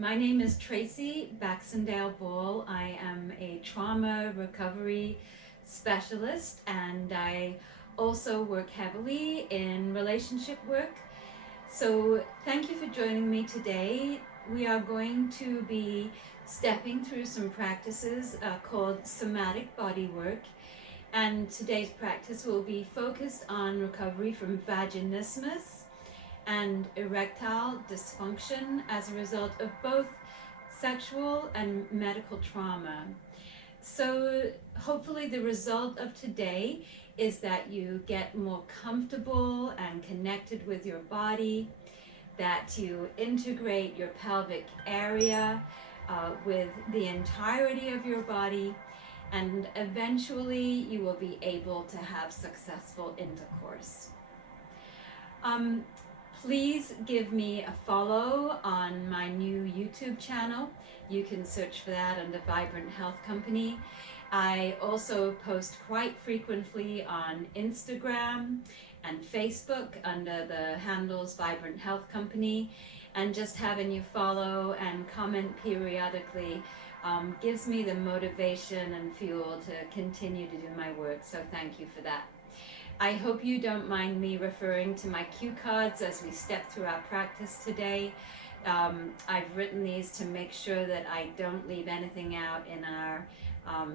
My name is Tracy Baxendale Bull. I am a trauma recovery specialist, and I also work heavily in relationship work. So thank you for joining me today. We are going to be stepping through some practices called somatic body work. And today's practice will be focused on recovery from vaginismus and erectile dysfunction as a result of both sexual and medical trauma. So hopefully the result of today is that you get more comfortable and connected with your body, that you integrate your pelvic area with the entirety of your body, and eventually you will be able to have successful intercourse. Please give me a follow on my new YouTube channel. You can search for that under Vibrant Health Company. I also post quite frequently on Instagram and Facebook under the handles Vibrant Health Company, and just having you follow and comment periodically gives me the motivation and fuel to continue to do my work, so thank you for that. I hope you don't mind me referring to my cue cards as we step through our practice today. I've written these to make sure that I don't leave anything out in our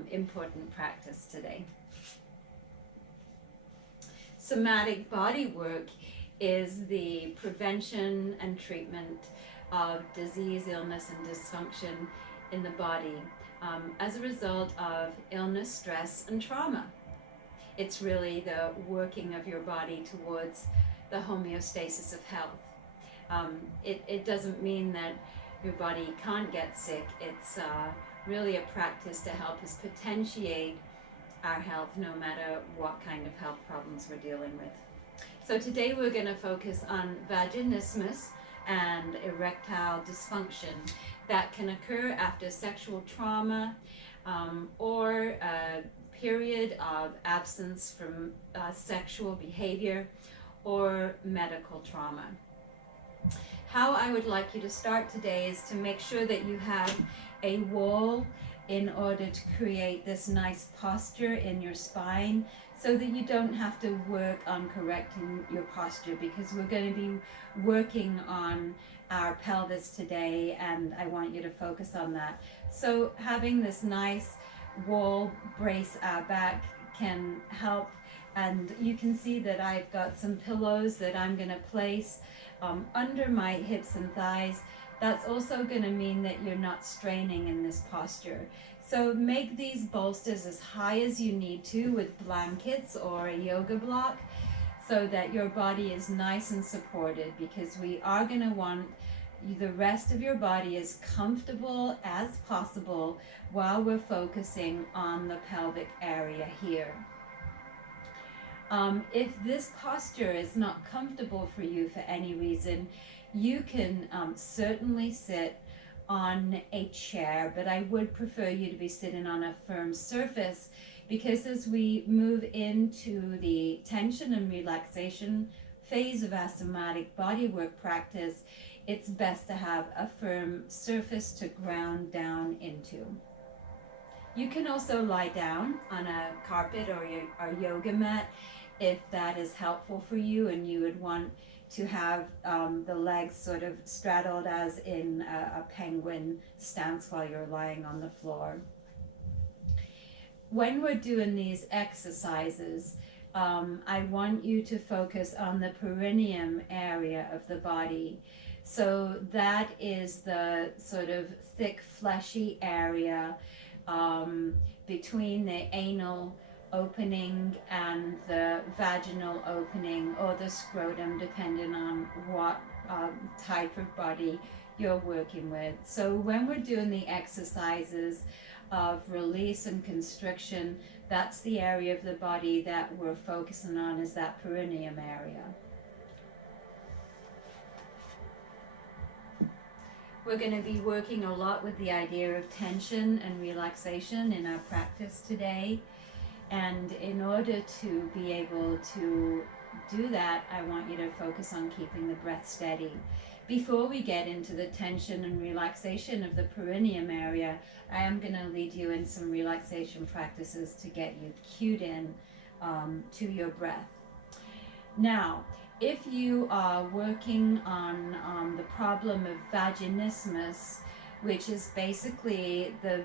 important practice today. Somatic body work is the prevention and treatment of disease, illness, and dysfunction in the body as a result of illness, stress, and trauma. It's really the working of your body towards the homeostasis of health. It doesn't mean that your body can't get sick. It's really a practice to help us potentiate our health no matter what kind of health problems we're dealing with. So today we're going to focus on vaginismus and erectile dysfunction that can occur after sexual trauma or a period of absence from sexual behavior or medical trauma. How I would like you to start today is to make sure that you have a wall in order to create this nice posture in your spine, so that you don't have to work on correcting your posture, because we're going to be working on our pelvis today, and I want you to focus on that. So having this nice wall brace our back can help, and you can see that I've got some pillows that I'm going to place under my hips and thighs. That's also going to mean that you're not straining in this posture. So make these bolsters as high as you need to with blankets or a yoga block, so that your body is nice and supported, because we are going to want the rest of your body as comfortable as possible while we're focusing on the pelvic area here. If this posture is not comfortable for you for any reason, you can certainly sit on a chair, but I would prefer you to be sitting on a firm surface, because as we move into the tension and relaxation phase of our somatic bodywork practice, it's best to have a firm surface to ground down into. You can also lie down on a carpet or a yoga mat if that is helpful for you, and you would want to have the legs sort of straddled as in a penguin stance while you're lying on the floor. When we're doing these exercises, I want you to focus on the perineum area of the body. So that is the sort of thick, fleshy area between the anal opening and the vaginal opening, or the scrotum, depending on what type of body you're working with. So when we're doing the exercises of release and constriction, that's the area of the body that we're focusing on, is that perineum area. We're going to be working a lot with the idea of tension and relaxation in our practice today. And in order to be able to do that, I want you to focus on keeping the breath steady. Before we get into the tension and relaxation of the perineum area, I am going to lead you in some relaxation practices to get you cued in to your breath. Now, if you are working on the problem of vaginismus, which is basically the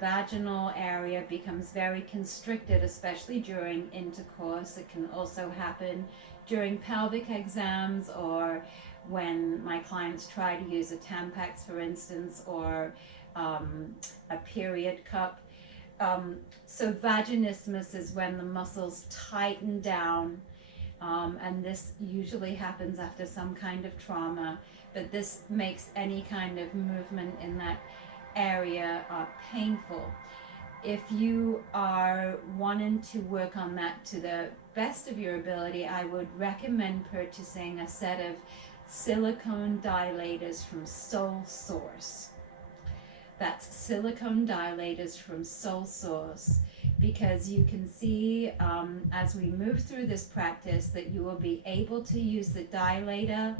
vaginal area becomes very constricted, especially during intercourse. It can also happen during pelvic exams, or when my clients try to use a Tampax, for instance, or a period cup. So vaginismus is when the muscles tighten down, and this usually happens after some kind of trauma, but this makes any kind of movement in that area painful. If you are wanting to work on that to the best of your ability, I would recommend purchasing a set of silicone dilators from Soul Source. That's silicone dilators from Soul Source, because you can see as we move through this practice that you will be able to use the dilator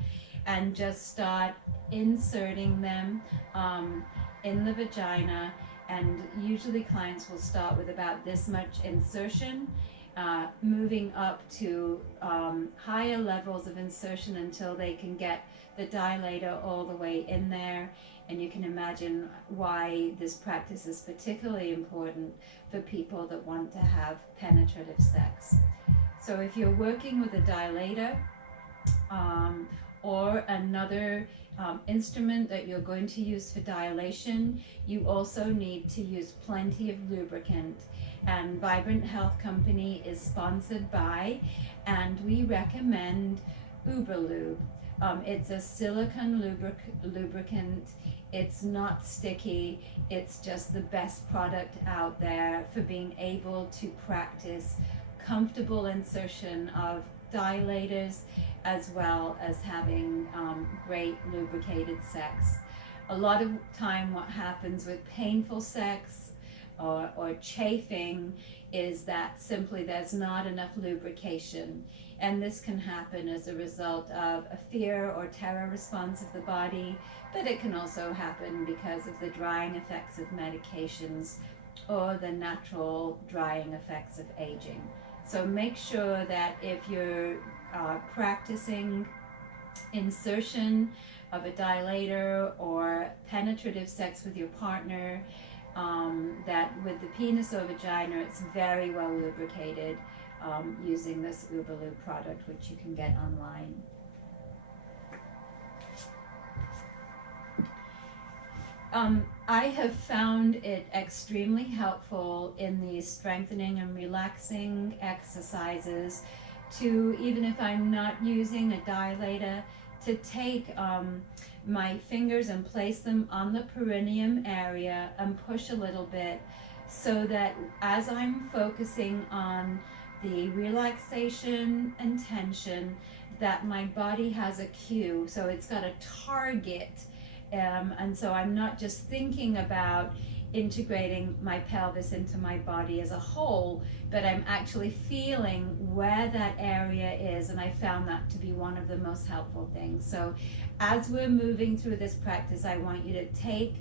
and just start inserting them in the vagina, and usually clients will start with about this much insertion, moving up to higher levels of insertion until they can get the dilator all the way in there. And you can imagine why this practice is particularly important for people that want to have penetrative sex. So if you're working with a dilator or another instrument that you're going to use for dilation, you also need to use plenty of lubricant. And Vibrant Health Company is sponsored by, and we recommend Uberlube. It's a silicone lubricant. It's not sticky. It's just the best product out there for being able to practice comfortable insertion of dilators, as well as having great lubricated sex. A lot of time what happens with painful sex or chafing is that simply there's not enough lubrication. And this can happen as a result of a fear or terror response of the body, but it can also happen because of the drying effects of medications or the natural drying effects of aging. So make sure that if you're practicing insertion of a dilator or penetrative sex with your partner, that with the penis or vagina, it's very well lubricated using this Uberlube product, which you can get online. I have found it extremely helpful in these strengthening and relaxing exercises to, even if I'm not using a dilator, to take my fingers and place them on the perineum area and push a little bit, so that as I'm focusing on the relaxation and tension, that my body has a cue, so it's got a target, and so I'm not just thinking about integrating my pelvis into my body as a whole, but I'm actually feeling where that area is, and I found that to be one of the most helpful things. So as we're moving through this practice, I want you to take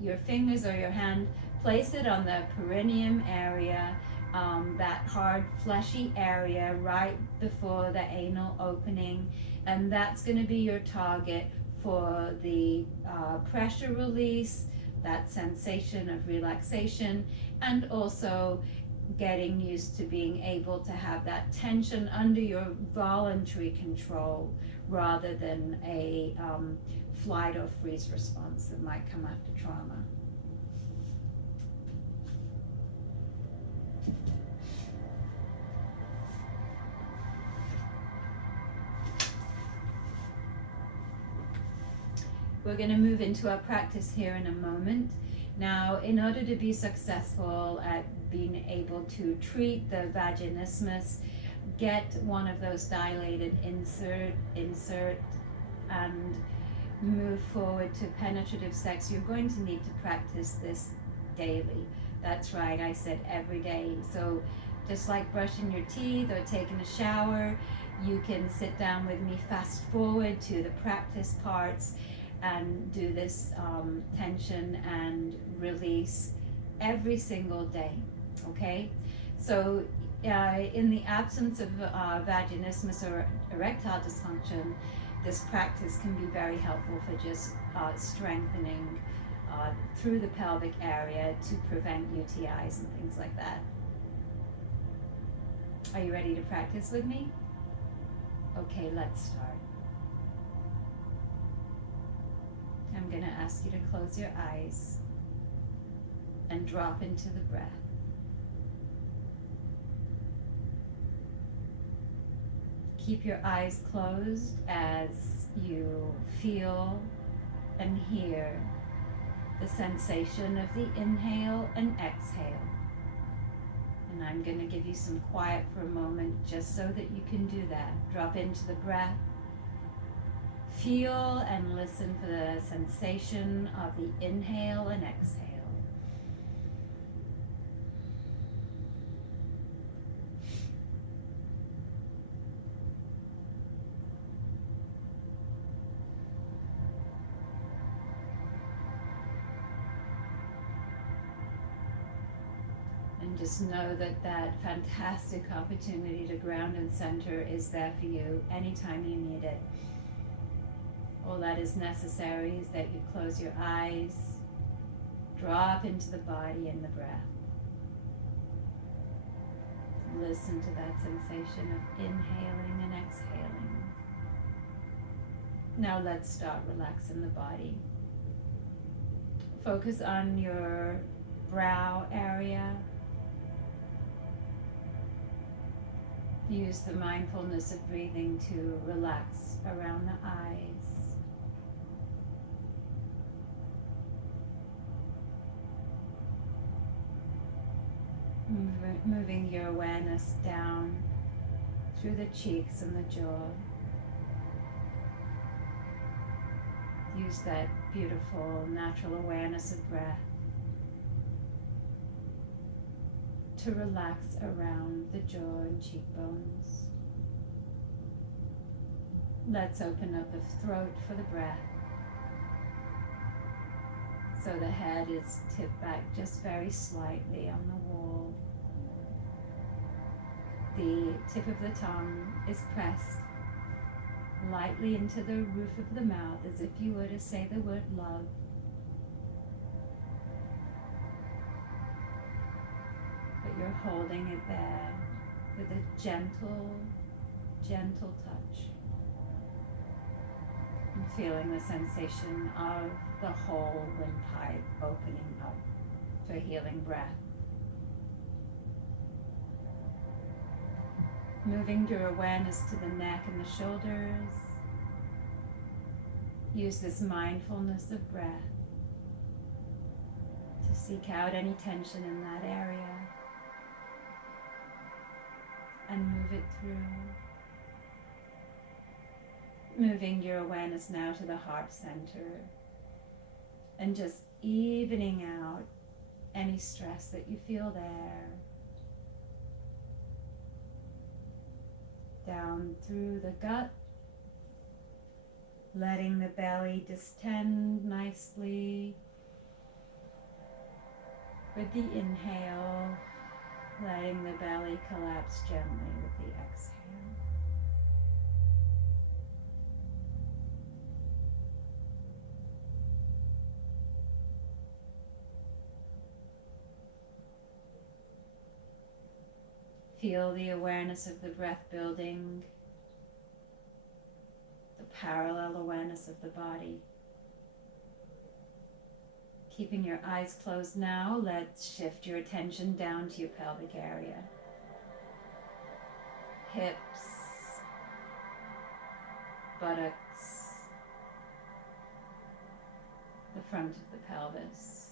your fingers or your hand, place it on the perineum area, that hard fleshy area right before the anal opening, and that's going to be your target for the pressure release, that sensation of relaxation, and also getting used to being able to have that tension under your voluntary control rather than a flight or freeze response that might come after trauma. We're going to move into our practice here in a moment. Now, in order to be successful at being able to treat the vaginismus, get one of those dilated insert, and move forward to penetrative sex, you're going to need to practice this daily. That's right, I said every day. So just like brushing your teeth or taking a shower, You can sit down with me, fast forward to the practice parts, and do this tension and release every single day, okay? So in the absence of vaginismus or erectile dysfunction, this practice can be very helpful for just strengthening through the pelvic area to prevent UTIs and things like that. Are you ready to practice with me? Okay, let's start. I'm going to ask you to close your eyes and drop into the breath. Keep your eyes closed as you feel and hear the sensation of the inhale and exhale. And I'm going to give you some quiet for a moment just so that you can do that. Drop into the breath. Feel and listen for the sensation of the inhale and exhale. And just know that that fantastic opportunity to ground and center is there for you anytime you need it. All that is necessary is that you close your eyes, drop into the body and the breath. Listen to that sensation of inhaling and exhaling. Now let's start relaxing the body. Focus on your brow area. Use the mindfulness of breathing to relax around the eyes. Moving your awareness down through the cheeks and the jaw. Use that beautiful natural awareness of breath to relax around the jaw and cheekbones. Let's open up the throat for the breath. So the head is tipped back just very slightly on the wall. The tip of the tongue is pressed lightly into the roof of the mouth as if you were to say the word love. But you're holding it there with a gentle, gentle touch. And feeling the sensation of the whole windpipe opening up for healing breath. Moving your awareness to the neck and the shoulders. Use this mindfulness of breath to seek out any tension in that area and move it through. Moving your awareness now to the heart center and just evening out any stress that you feel there. Down through the gut, letting the belly distend nicely with the inhale, letting the belly collapse gently with the exhale. Feel the awareness of the breath building, the parallel awareness of the body. Keeping your eyes closed now, let's shift your attention down to your pelvic area. Hips, buttocks, the front of the pelvis.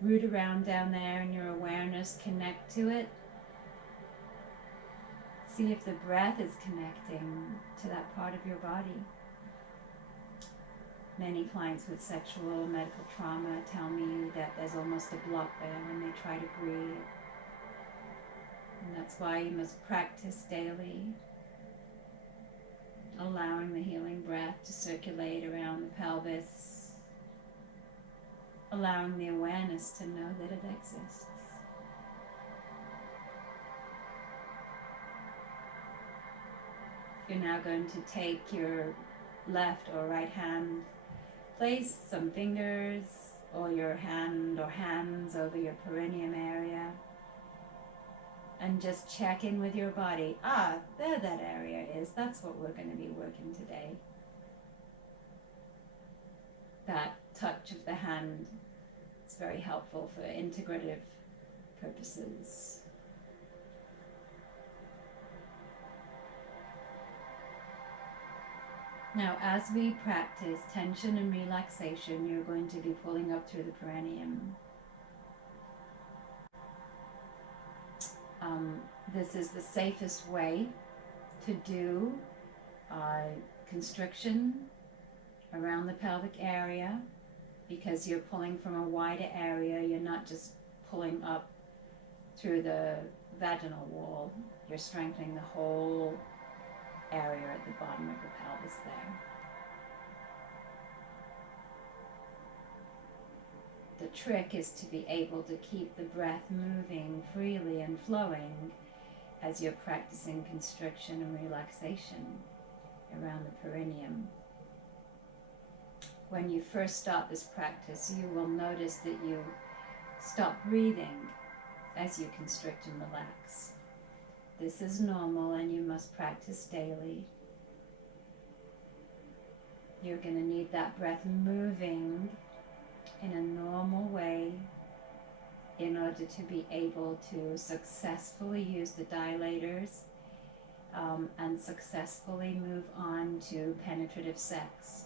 Root around down there in your awareness, connect to it. See if the breath is connecting to that part of your body. Many clients with sexual or medical trauma tell me that there's almost a block there when they try to breathe. And that's why you must practice daily, allowing the healing breath to circulate around the pelvis, allowing the awareness to know that it exists. You're now going to take your left or right hand, place some fingers or your hand or hands over your perineum area, and just check in with your body. There that area is. That's what we're going to be working today. That touch of the hand is very helpful for integrative purposes. Now, as we practice tension and relaxation, you're going to be pulling up through the perineum. This is the safest way to do constriction around the pelvic area, because you're pulling from a wider area. You're not just pulling up through the vaginal wall. You're strengthening the whole area at the bottom of the pelvis there. The trick is to be able to keep the breath moving freely and flowing as you're practicing constriction and relaxation around the perineum. When you first start this practice, you will notice that you stop breathing as you constrict and relax. This is normal, and you must practice daily. You're going to need that breath moving in a normal way in order to be able to successfully use the dilators and successfully move on to penetrative sex.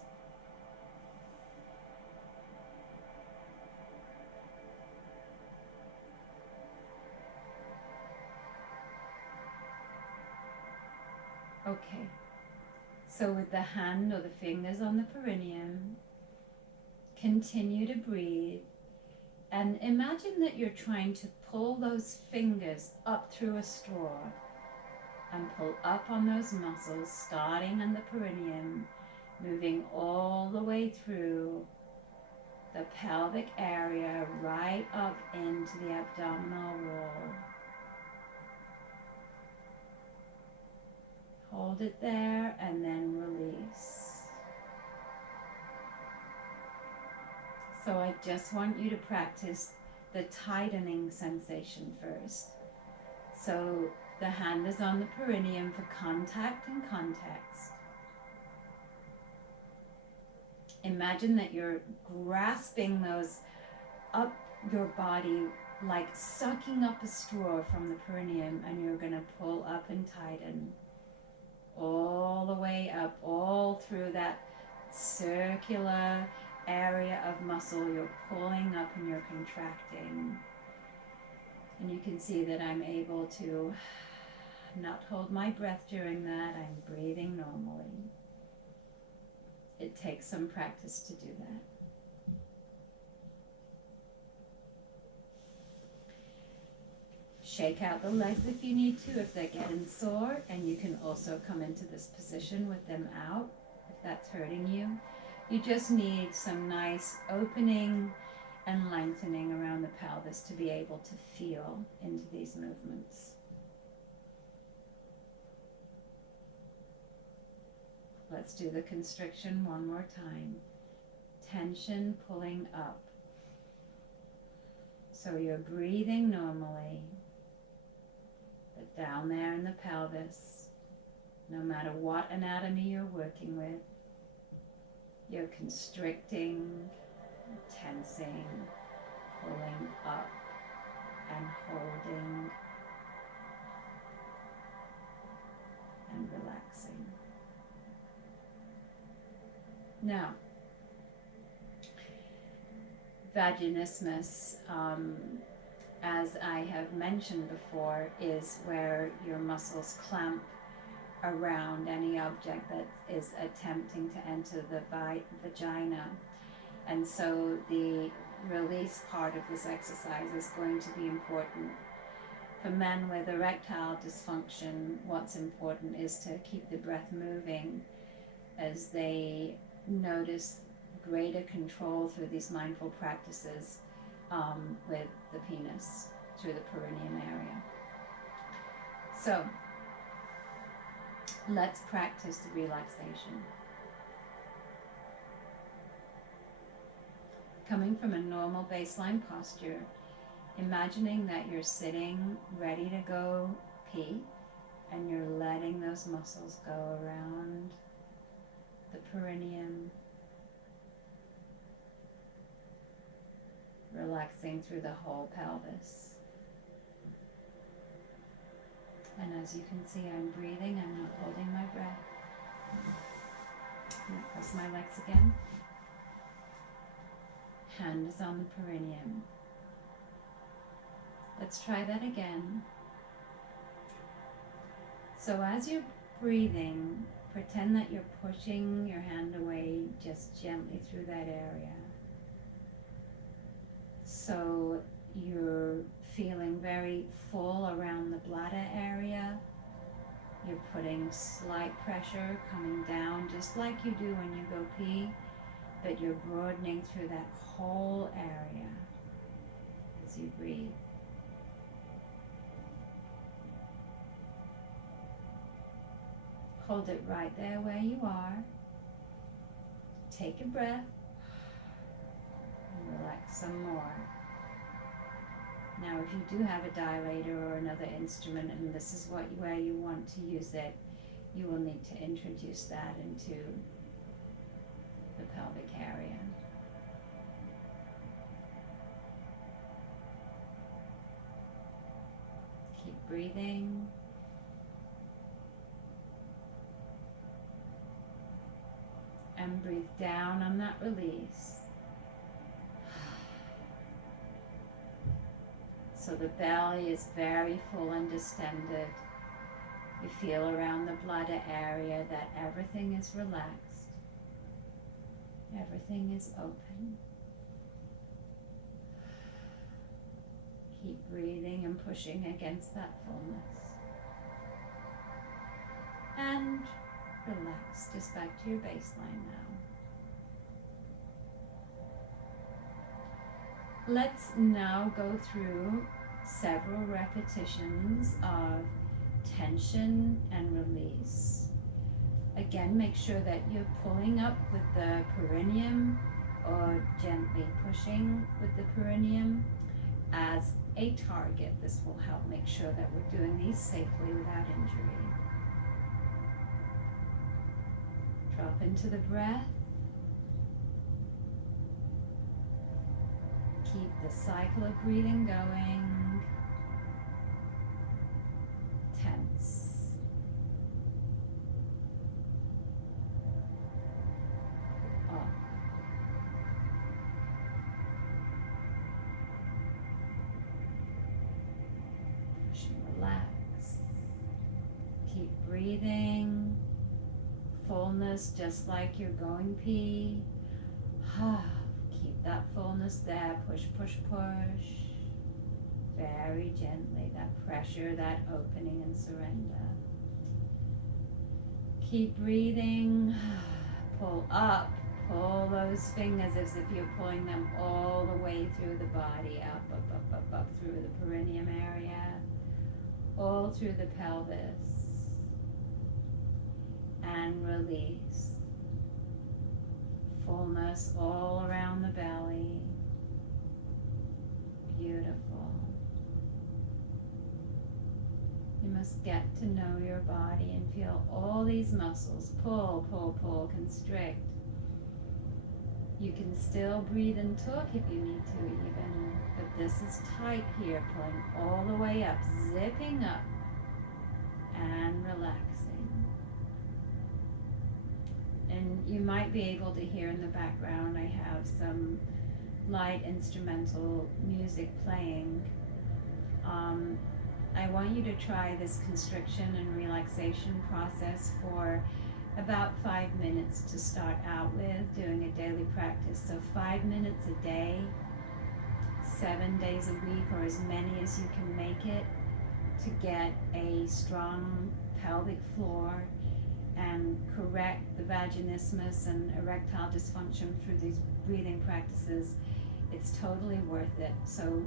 Okay, so with the hand or the fingers on the perineum, continue to breathe, and imagine that you're trying to pull those fingers up through a straw and pull up on those muscles, starting in the perineum, moving all the way through the pelvic area, right up into the abdominal wall. Hold it there and then release. So I just want you to practice the tightening sensation first. So the hand is on the perineum for contact and context. Imagine that you're grasping those up your body, like sucking up a straw from the perineum, and you're going to pull up and tighten all the way up, all through that circular area of muscle. You're pulling up and you're contracting. And you can see that I'm able to not hold my breath during that. I'm breathing normally. It takes some practice to do that. Shake out the legs if you need to, if they're getting sore, and you can also come into this position with them out if that's hurting you. You just need some nice opening and lengthening around the pelvis to be able to feel into these movements. Let's do the constriction one more time. Tension pulling up. So you're breathing normally, but down there in the pelvis, no matter what anatomy you're working with, you're constricting, tensing, pulling up and holding and relaxing. Now, vaginismus, as I have mentioned before, is where your muscles clamp around any object that is attempting to enter the vagina. And so the release part of this exercise is going to be important. For men with erectile dysfunction, what's important is to keep the breath moving as they notice greater control through these mindful practices with the penis through the perineum area. So let's practice the relaxation. Coming from a normal baseline posture, imagining that you're sitting ready to go pee, and you're letting those muscles go around the perineum, relaxing through the whole pelvis. And as you can see, I'm breathing, I'm not holding my breath. I'm going to cross my legs again. Hand is on the perineum. Let's try that again. So as you're breathing, pretend that you're pushing your hand away just gently through that area. So you're feeling very full around the bladder area. You're putting slight pressure coming down just like you do when you go pee, but you're broadening through that whole area as you breathe. Hold it right there where you are. Take a breath and relax some more. Now, if you do have a dilator or another instrument and this is where you want to use it, you will need to introduce that into the pelvic area. Keep breathing. And breathe down on that release. So the belly is very full and distended. You feel around the bladder area that everything is relaxed. Everything is open. Keep breathing and pushing against that fullness. And relax, just back to your baseline now. Let's now go through several repetitions of tension and release. Again, make sure that you're pulling up with the perineum or gently pushing with the perineum as a target. This will help make sure that we're doing these safely without injury. Drop into the breath. Keep the cycle of breathing going. Tense. Up. Push and relax. Keep breathing. Fullness, just like you're going pee. Keep that fullness there. Push, push, push. Very gently. That pressure, that opening and surrender. Keep breathing. Pull up. Pull those fingers as if you're pulling them all the way through the body. Up, up, up, up, up through the perineum area. All through the pelvis. And release. Fullness all around the belly. Beautiful. You must get to know your body and feel all these muscles. Pull, pull, pull, constrict. You can still breathe and talk if you need to even, but this is tight here, pulling all the way up, zipping up and relaxing. And you might be able to hear in the background, I have some light instrumental music playing. I want you to try this constriction and relaxation process for about 5 minutes to start out with, doing a daily practice. So 5 minutes a day, 7 days a week, or as many as you can make it, to get a strong pelvic floor and correct the vaginismus and erectile dysfunction through these breathing practices. It's totally worth it. So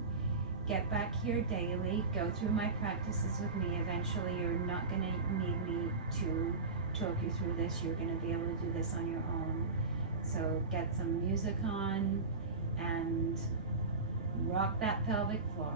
get back here daily, go through my practices with me. Eventually you're not going to need me to talk you through this. You're going to be able to do this on your own. So get some music on and rock that pelvic floor.